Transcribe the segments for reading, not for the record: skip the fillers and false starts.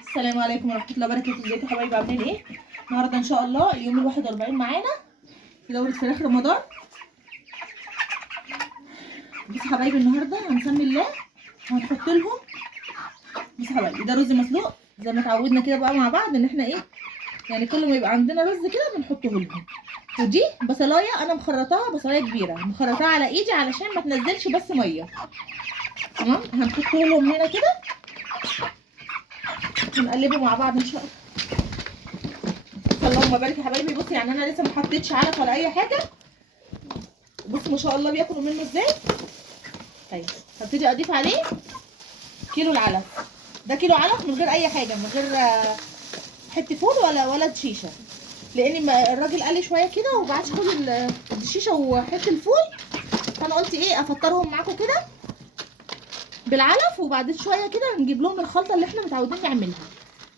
السلام عليكم ورحمة الله وبركاته. ازيكم يا حبايبي، عاملين ايه؟ النهارده ان شاء الله اليوم ال 41 معانا في دورة فراخ رمضان. بصوا يا حبايبي، النهارده هنسمي الله وهنحط لهم. بصوا يا حبايبي، ده رز مسلوق زي ما اتعودنا كده بقى مع بعض، ان احنا ايه يعني كل ما يبقى عندنا رز كده بنحطه لهم. ودي بصلايه انا مخرطاها، بصلايه كبيره مخرطاها على ايدي علشان ما تنزلش بس ميه. تمام، هنحطه لهم هنا كده ونقلبه مع بعض ان شاء الله. اللهم بارك يا حبايبي. بصي يعني انا لسه ما حطيتش علف ولا اي حاجه. بصوا ما شاء الله بياكلوا منه ازاي. طيب هبتدي اضيف عليه كيلو العلف. ده كيلو علف من غير اي حاجه، من غير حته فول ولا دشيشه، لان الراجل قال لي شويه كده وبعتش خد الدشيشه وحته الفول، فانا قلت ايه افطرهم معاكم كده بالعلف، وبعدين شويه كده نجيب لهم الخلطه اللي احنا متعودين نعملها.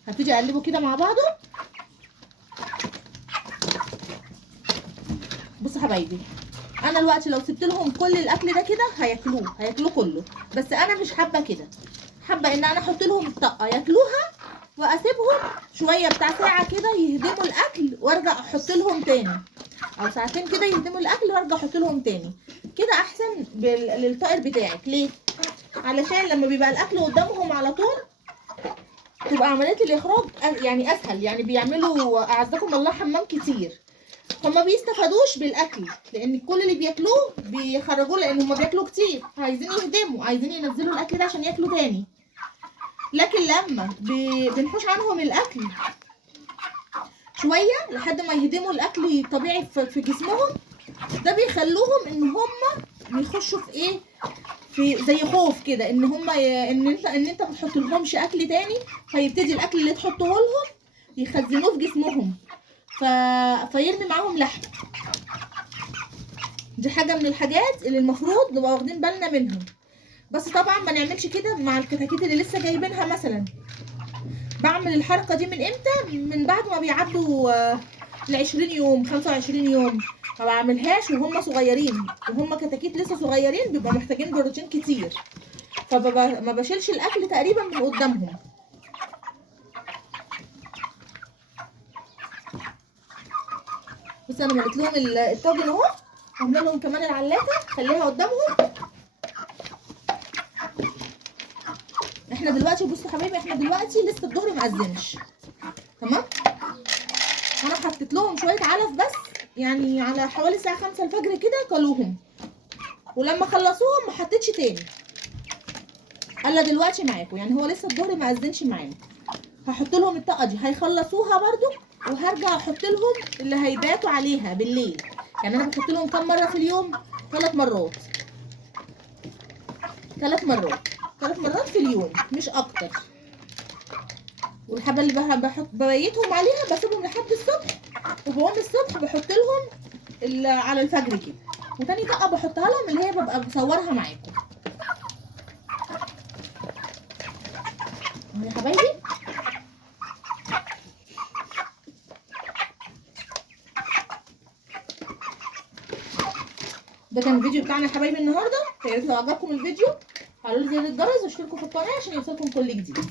هبتدي اقلبه كده مع بعضه. بصوا حبايبي، انا دلوقتي لو سبت لهم كل الاكل ده كده هياكلوه كله، بس انا مش حابه كده. حابه ان انا احط لهم الطاقه ياكلوها واسيبهم شويه بتاع ساعه كده يهدموا الاكل وارجع احط لهم تاني، او ساعتين كده يهدموا الاكل وارجع احط لهم تاني. كده احسن للطائر بتاعك. ليه؟ علشان لما بيبقى الاكل قدامهم على طول تبقى عمليه الاخراج يعني اسهل، يعني بيعملوا اعزكم الله حمام كتير، فما بيستفادوش بالاكل، لان كل اللي بياكلوه بيخرجوه، لان هما بياكلوا كتير عايزين يهدموا، عايزين ينزلوا الاكل ده عشان ياكلوا تاني. لكن لما بنحوش عنهم الاكل شويه لحد ما يهدموا الاكل الطبيعي في جسمهم، ده بيخلوهم ان هما بيخشوا في ايه، في زي خوف كده، ان هما ان انت ما تحطلهمش اكل تاني، فيبتدي الاكل اللي تحطه لهم يخزنوه في جسمهم، فيرمي معاهم لحم. دي حاجه من الحاجات اللي المفروض نبقى واخدين بالنا منها. بس طبعا ما نعملش كده مع الكتاكيت اللي لسه جايبينها مثلا. بعمل الحركه دي من امتى؟ من بعد ما بيعدوا ال 20 يوم 25 يوم. ما بعملهاش وهم صغيرين، وهم كتاكيت لسه صغيرين بيبقوا محتاجين بروتين كتير، فما بشيلش الاكل تقريبا من قدامهم. بس انا مليت لهم الطاجن اهو، عامله لهم كمان العلاقه خليها قدامهم. احنا دلوقتي بصوا حبايبي، احنا دلوقتي لسه الظهر ما اذنش. تمام، انا حطيت لهم شويه علف بس، يعني على حوالي الساعه 5 الفجر كده كلوهم، ولما خلصوهم ما حطيتش تاني. الا دلوقتي معاكم، يعني هو لسه الظهر ما اذنش معانا. هحط لهم الطاقه دي هيخلصوها برده، وهرجع احط لهم اللي هيباتوا عليها بالليل. يعني انا بحط لهم كام مره في اليوم؟ 3 مرات. 3 مرات 3 مرات في اليوم مش اكتر. والحبه اللي ببيتهم عليها بسيبهم لحد الصبح، وبقوم الصبح بحط لهم على الفجر كده، وتاني طاقه بحطها لهم اللي هي ببقى بصورها معاكم يا حبايبي. ده كان الفيديو بتاعنا يا حبايبي النهارده. يا ريت لو عجبكم الفيديو علوا زر الجرس واشتركوا في القناه عشان يوصلكم كل جديد.